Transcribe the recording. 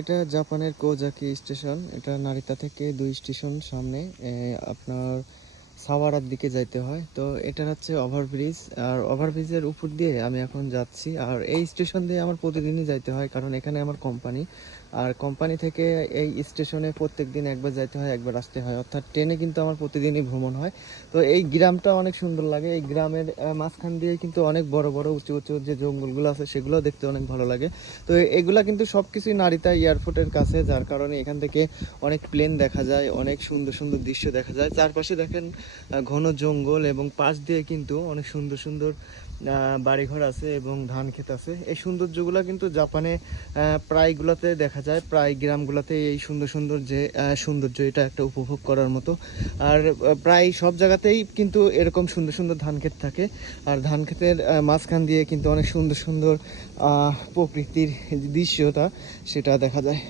এটা জাপানের কোজাকি স্টেশন। এটা নারিতা থেকে 2 স্টেশন সামনে। আপনার সাওয়ারার দিকে যাইতে হয়। তো এটা হচ্ছে ওভারব্রিজ, আর ওভারব্রিজের উপর দিয়ে আমি এখন যাচ্ছি। আর এই স্টেশন দিয়ে আমার প্রতিদিনই যাইতে হয়, কারণ এখানে আমার কোম্পানি। আর কোম্পানি থেকে এই স্টেশনে প্রত্যেকদিন একবার যাইতে হয়, একবার আসতে হয়, অর্থাৎ ট্রেনে কিন্তু আমার প্রতিদিনই ভ্রমণ হয়। তো এই গ্রামটা অনেক সুন্দর লাগে। এই গ্রামের মাঝখান দিয়ে কিন্তু অনেক বড় বড় উঁচু উঁচু যে জঙ্গলগুলো আছে সেগুলো দেখতে অনেক ভালো লাগে। তো এগুলা কিন্তু সবকিছুই নারিতা এয়ারপোর্টের কাছে, যার কারণে এখান থেকে অনেক প্লেন দেখা যায়, অনেক সুন্দর সুন্দর দৃশ্য দেখা যায়। চারপাশে দেখেন ঘন জঙ্গল, এবং পাশ দিয়ে কিন্তু অনেক সুন্দর সুন্দর বাড়িঘর আছে এবং ধান ক্ষেত আছে। এই সৌন্দর্যগুলো কিন্তু জাপানে প্রায়গুলোতে দেখা যায়, প্রায় গ্রামগুলোতে এই সুন্দর সুন্দর যে সৌন্দর্য, এটা একটা উপভোগ করার মতো। আর প্রায় সব জায়গাতেই কিন্তু এরকম সুন্দর সুন্দর ধান ক্ষেত থাকে। আর ধান ক্ষেতের মাঝখান দিয়ে কিন্তু অনেক সুন্দর সুন্দর প্রকৃতির দৃশ্যটা সেটা দেখা যায়।